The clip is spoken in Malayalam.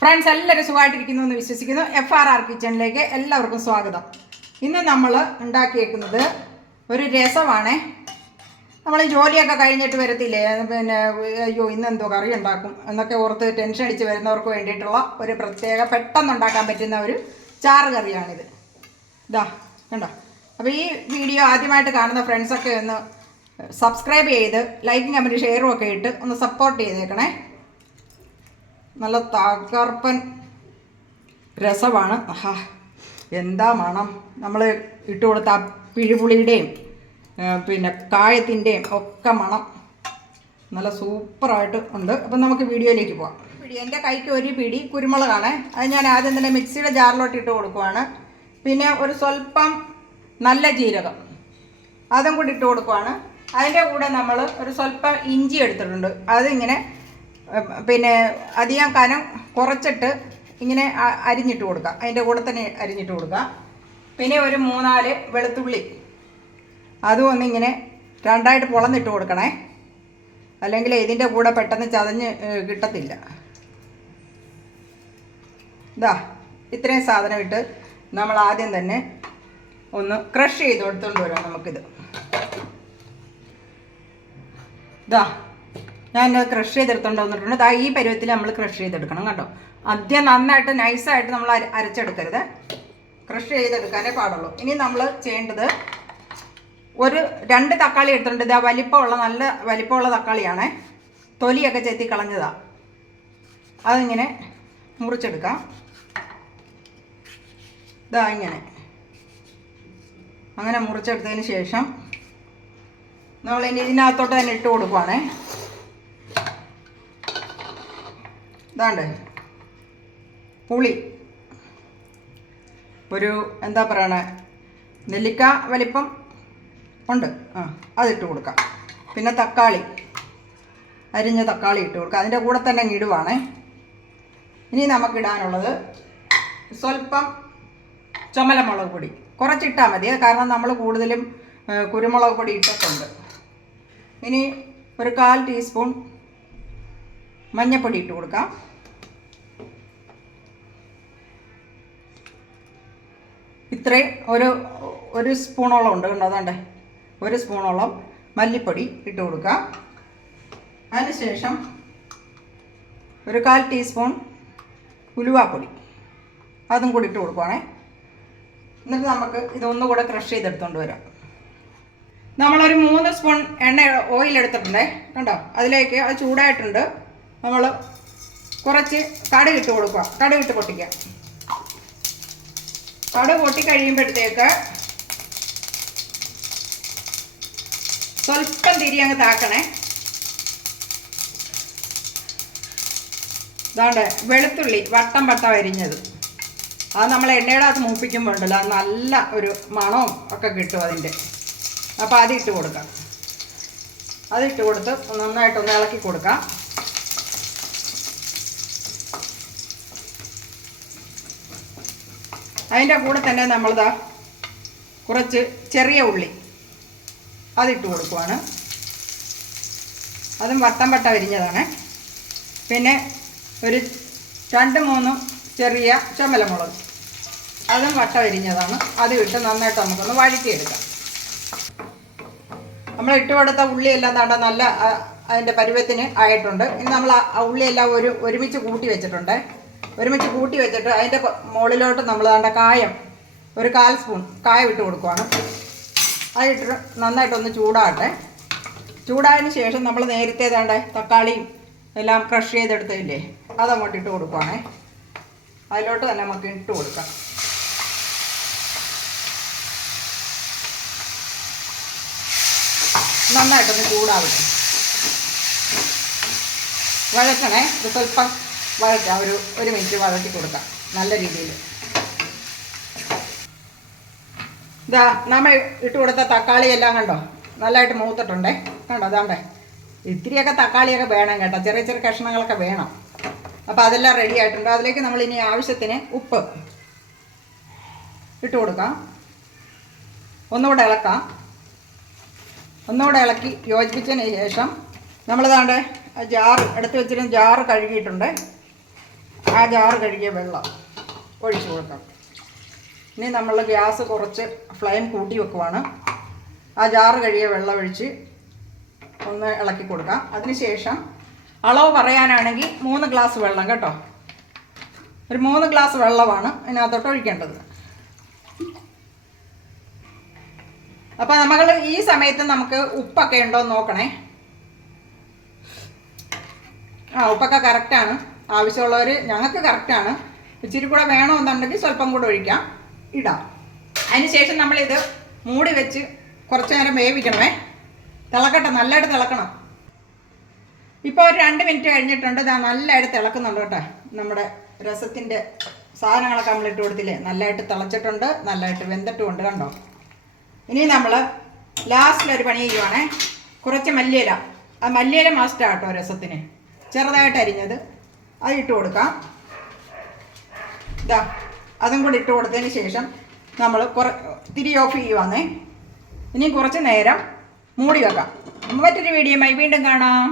ഫ്രണ്ട്സ് എല്ലാവരും സുഖമായിട്ടിരിക്കുന്നു എന്ന് വിശ്വസിക്കുന്നു. എഫ് ആർ ആർ കിച്ചണിലേക്ക് എല്ലാവർക്കും സ്വാഗതം. ഇന്ന് നമ്മൾ ഉണ്ടാക്കിയേക്കുന്നത് ഒരു രസമാണേ. നമ്മൾ ജോലിയൊക്കെ കഴിഞ്ഞിട്ട് വരത്തില്ലേ? പിന്നെ അയ്യോ ഇന്ന് എന്തോ കറി ഉണ്ടാക്കും എന്നൊക്കെ ഓർത്ത് ടെൻഷൻ അടിച്ച് വരുന്നവർക്ക് വേണ്ടിയിട്ടുള്ള ഒരു പ്രത്യേക പെട്ടെന്ന് ഉണ്ടാക്കാൻ പറ്റുന്ന ഒരു ചാറ് കറിയാണിത്. ഇതാ കണ്ടോ? അപ്പോൾ ഈ വീഡിയോ ആദ്യമായിട്ട് കാണുന്ന ഫ്രണ്ട്സൊക്കെ ഒന്ന് സബ്സ്ക്രൈബ് ചെയ്ത് ലൈക്കും കമന്റ് ഷെയറും ഒക്കെ ഇട്ട് ഒന്ന് സപ്പോർട്ട് ചെയ്തേക്കണേ. നല്ല തകർപ്പൻ രസമാണ്. ആഹാ എന്താ മണം. നമ്മൾ ഇട്ട് കൊടുത്ത ആ പിഴിപുളിയുടെയും പിന്നെ കായത്തിന്റെയും ഒക്കെ മണം. നല്ല സൂപ്പറായിട്ട് ഉണ്ട്. അപ്പം നമുക്ക് വീഡിയോയിലേക്ക് പോവാം. പിടി എന്റെ കൈക്ക് ഒരു പിടി കുരുമുളകാണ്. അത് ഞാൻ ആദ്യം തന്നെ മിക്സിയുടെ ജാറിലോട്ട് ഇട്ട് കൊടുക്കുവാണ്. പിന്നെ ഒരു സ്വല്പം നല്ല ജീരകം. അതും കൂടി ഇട്ട് കൊടുക്കുവാണ്. അതിന്റെ കൂടെ നമ്മൾ ഒരു സ്വല്പം ഇഞ്ചി എടുത്തിട്ടുണ്ട്. അതിങ്ങനെ പിന്നെ അധികം കനം കുറച്ചിട്ട് ഇങ്ങനെ അരിഞ്ഞിട്ട് കൊടുക്കുക അതിന്റെ കൂടെ തന്നെ അരിഞ്ഞിട്ട് കൊടുക്കുക പിന്നെ ഒരു മൂന്നാൽ വെളുത്തുള്ളി. അതും ഒന്നിങ്ങനെ രണ്ടായിട്ട് പൊളന്നിട്ട് കൊടുക്കണേ. അല്ലെങ്കിൽ ഇതിന്റെ കൂടെ പെട്ടെന്ന് ചതഞ്ഞ് കിട്ടത്തില്ല. ഇതാ ഇത്രയും സാധനം ഇട്ട് നമ്മൾ ആദ്യം തന്നെ ഒന്ന് ക്രഷ് ചെയ്ത് കൊടുത്തുകൊണ്ട് വരാം നമുക്കിത്. ഇതാ ഞാൻ ക്രഷ് ചെയ്തെടുത്തോണ്ട് വന്നിട്ടുണ്ട്. ദാ ഈ പരുവത്തിൽ നമ്മൾ ക്രഷ് ചെയ്തെടുക്കണം കേട്ടോ ആദ്യം നന്നായിട്ട് നൈസായിട്ട് നമ്മൾ അര അരച്ചെടുക്കരുത്. ക്രഷ് ചെയ്തെടുക്കാനേ പാടുള്ളൂ. ഇനി നമ്മൾ ചെയ്യേണ്ടത് ഒരു രണ്ട് തക്കാളി എടുത്തിട്ടുണ്ട്. ഇതാ വലിപ്പമുള്ള നല്ല വലിപ്പമുള്ള തക്കാളിയാണേ. തൊലിയൊക്കെ ചെത്തി കളഞ്ഞതാ. അതിങ്ങനെ മുറിച്ചെടുക്കാം. ഇതാ ഇങ്ങനെ. അങ്ങനെ മുറിച്ചെടുത്തതിന് ശേഷം നമ്മൾ ഇനി ഇതിനകത്തോട്ട് തന്നെ ഇട്ട് കൊടുക്കുവാണേ. ഇതാണ്ട്. പുളി. ഒരു എന്താ പറയണേ? നെല്ലിക്ക വലിപ്പം ഉണ്ട്. ആ അതിട്ട് കൊടുക്കാം. പിന്നെ തക്കാളി. അരിഞ്ഞ തക്കാളി ഇട്ട് കൊടുക്കാം. അതിന്റെ കൂടെ തന്നെ ഇടുവാണേ. ഇനി നമുക്കിടാനുള്ളത് സ്വല്പം ചുമലമുളക് പൊടി. കുറച്ചിട്ടാൽ മതി. കാരണം നമ്മൾ കൂടുതലും കുരുമുളക് പൊടി ഇട്ടിട്ടുണ്ട്. ഇനി ഒരു കാൽ ടീസ്പൂൺ മഞ്ഞൾപ്പൊടി ഇട്ട് കൊടുക്കാം. ഇത്രയും ഒരു ഒരു സ്പൂണോളം ഉണ്ട് കണ്ടോ അതാണ്ടേ. ഒരു സ്പൂണോളം മല്ലിപ്പൊടി ഇട്ട് കൊടുക്കാം. അതിനുശേഷം ഒരു കാൽ ടീസ്പൂൺ ഉലുവാപ്പൊടി. അതും കൂടി ഇട്ട് കൊടുക്കുവാണേ. എന്നിട്ട് നമുക്ക് ഇതൊന്നുകൂടെ ക്രഷ് ചെയ്തെടുത്തോണ്ട് വരാം. നമ്മളൊരു മൂന്ന് സ്പൂൺ എണ്ണ ഓയിൽ എടുത്തിട്ടുണ്ടേ കണ്ടോ? അതിലേക്ക് അത് ചൂടായിട്ടുണ്ട്. നമ്മൾ കുറച്ച് കടുകിട്ട് കൊടുക്കുക. കടുകിട്ട് പൊട്ടിക്കുക. കടുക് പൊട്ടി കഴിയുമ്പോഴത്തേക്ക് സ്വല്പം തിരി അങ്ങ് താക്കണേ. ഇതാണ്ട് വെളുത്തുള്ളി വട്ടം വട്ടം അരിഞ്ഞത്. അത് നമ്മൾ എണ്ണയുടെ അകത്ത് മൂപ്പിക്കുമ്പോൾ ഉണ്ടല്ലോ അത് നല്ല ഒരു മണവും ഒക്കെ കിട്ടും അതിന്റെ. അപ്പോൾ അതിട്ട് കൊടുക്കാം. അതിട്ട് കൊടുത്ത് നന്നായിട്ടൊന്ന് ഇളക്കി കൊടുക്കാം. അതിന്റെ കൂടെ തന്നെ നമ്മളിതാ കുറച്ച് ചെറിയ ഉള്ളി. അതിട്ട് കൊടുക്കുവാണ്. അതും വട്ടം വട്ടം അരിഞ്ഞതാണ്. പിന്നെ ഒരു രണ്ട് മൂന്ന് ചെറിയ ചുമലമുളക്. അതും വട്ടം അരിഞ്ഞതാണ്. അത് ഇട്ട് നന്നായിട്ട് നമുക്കൊന്ന് വഴറ്റിയെടുക്കാം. നമ്മൾ ഇട്ട് കൊടുത്ത ഉള്ളിയെല്ലാം താണ്ട നല്ല അതിന്റെ പരുവത്തിന് ആയിട്ടുണ്ട്. ഇനി നമ്മൾ ആ ഉള്ളിയെല്ലാം ഒരു ഒരുമിച്ച് കൂട്ടി വെച്ചിട്ടുണ്ട്. ഒരുമിച്ച് കൂട്ടി വെച്ചിട്ട് അതിന്റെ മുകളിലോട്ട് നമ്മൾ വേണ്ട കായം ഒരു കാൽ സ്പൂൺ കായം ഇട്ട് കൊടുക്കുവാണ്. അതിട്ട് നന്നായിട്ടൊന്ന് ചൂടാകട്ടെ. ചൂടായതിന് ശേഷം നമ്മൾ നേരത്തെ താണ്ട തക്കാളിയും എല്ലാം ക്രഷ് ചെയ്തെടുത്തില്ലേ അതങ്ങോട്ട് ഇട്ട് കൊടുക്കുവാണേ. അതിലോട്ട് തന്നെ നമുക്ക് ഇട്ട് കൊടുക്കാം. നന്നായിട്ടൊന്ന് ചൂടാവട്ടെ. വഴക്കണേ ഇത് സ്വല്പം വഴറ്റാം. ഒരു ഒരു മിനിറ്റ് വഴറ്റി കൊടുക്കാം. നല്ല രീതിയിൽ. ഇതാ നമ്മൾ ഇട്ട് കൊടുത്ത തക്കാളി എല്ലാം കണ്ടോ? നല്ലതായിട്ട് മൂത്തിട്ടുണ്ടേ. കണ്ടോ? അതാണ്ടേ. ഇത്തിരിയൊക്കെ തക്കാളിയൊക്കെ വേണം കേട്ടോ. ചെറിയ ചെറിയ കഷ്ണങ്ങളൊക്കെ വേണം. അപ്പോൾ അതെല്ലാം റെഡി ആയിട്ടുണ്ട്. അതിലേക്ക് നമ്മൾ ഇനി ആവശ്യത്തിന് ഉപ്പ് ഇട്ട് കൊടുക്കാം. ഒന്നുകൂടെ ഇളക്കാം. ഒന്നുകൂടെ ഇളക്കി യോജിപ്പിച്ചതിന് ശേഷം നമ്മളിതാണ്ട് ജാർ എടുത്ത് വെച്ചിരുന്ന ജാറ് കഴുകിയിട്ടുണ്ട്. ആ ജാറ് കഴുകിയ വെള്ളം ഒഴിച്ച് കൊടുക്കാം. ഇനി നമ്മൾ ഗ്യാസ് കുറച്ച് ഫ്ലെയിം കൂട്ടി വെക്കുവാണ്. ആ ജാറ് കഴുകിയ വെള്ളം ഒഴിച്ച് ഒന്ന് ഇളക്കി കൊടുക്കാം. അതിനുശേഷം അളവ് പറയാനാണെങ്കിൽ മൂന്ന് ഗ്ലാസ് വെള്ളം കേട്ടോ. ഒരു മൂന്ന് ഗ്ലാസ് വെള്ളമാണ് ഇതിനകത്തോട്ട് ഒഴിക്കേണ്ടത്. അപ്പോൾ നമ്മൾ ഈ സമയത്ത് നമുക്ക് ഉപ്പൊക്കെ ഉണ്ടോ എന്ന് നോക്കണേ. ആ ഉപ്പൊക്കെ കറക്റ്റാണ് ആവശ്യമുള്ളവർ ഞങ്ങൾക്ക് കറക്റ്റാണ് ഇച്ചിരി കൂടെ വേണമെന്നുണ്ടെങ്കിൽ സ്വല്പം കൂടെ ഒഴിക്കാം. ഇടാം. അതിനുശേഷം നമ്മളിത് മൂടി വെച്ച് കുറച്ച് നേരം വേവിക്കണമേ. തിളക്കട്ടെ നല്ലതായിട്ട് തിളക്കണം. ഇപ്പോൾ ഒരു രണ്ട് മിനിറ്റ് കഴിഞ്ഞിട്ടുണ്ട്. ഇതാ നല്ലതായിട്ട് തിളക്കുന്നുണ്ട് കേട്ടോ. നമ്മുടെ രസത്തിന്റെ സാധനങ്ങളൊക്കെ നമ്മളിട്ട് കൊടുത്തില്ലേ? നല്ലതായിട്ട് തിളച്ചിട്ടുണ്ട് നല്ലതായിട്ട് വെന്തിട്ടുമുണ്ട് കണ്ടോ? ഇനി നമ്മൾ ലാസ്റ്റിലൊരു പണി ചെയ്യുവാണേ. കുറച്ച് മല്ലിയില. ആ മല്ലിയില മാസ്റ്റാട്ടോ രസത്തിന്. ചെറുതായിട്ട് അരിഞ്ഞത്. അത് ഇട്ട് കൊടുക്കാം. ഇതാ അതും കൂടി ഇട്ട് കൊടുത്തതിന് ശേഷം നമ്മൾ കുറ തിരി ഓഫ് ചെയ്യുവാന്നേ. ഇനി കുറച്ച് നേരം മൂടി വെക്കാം. മറ്റൊരു വീഡിയോയുമായി വീണ്ടും കാണാം.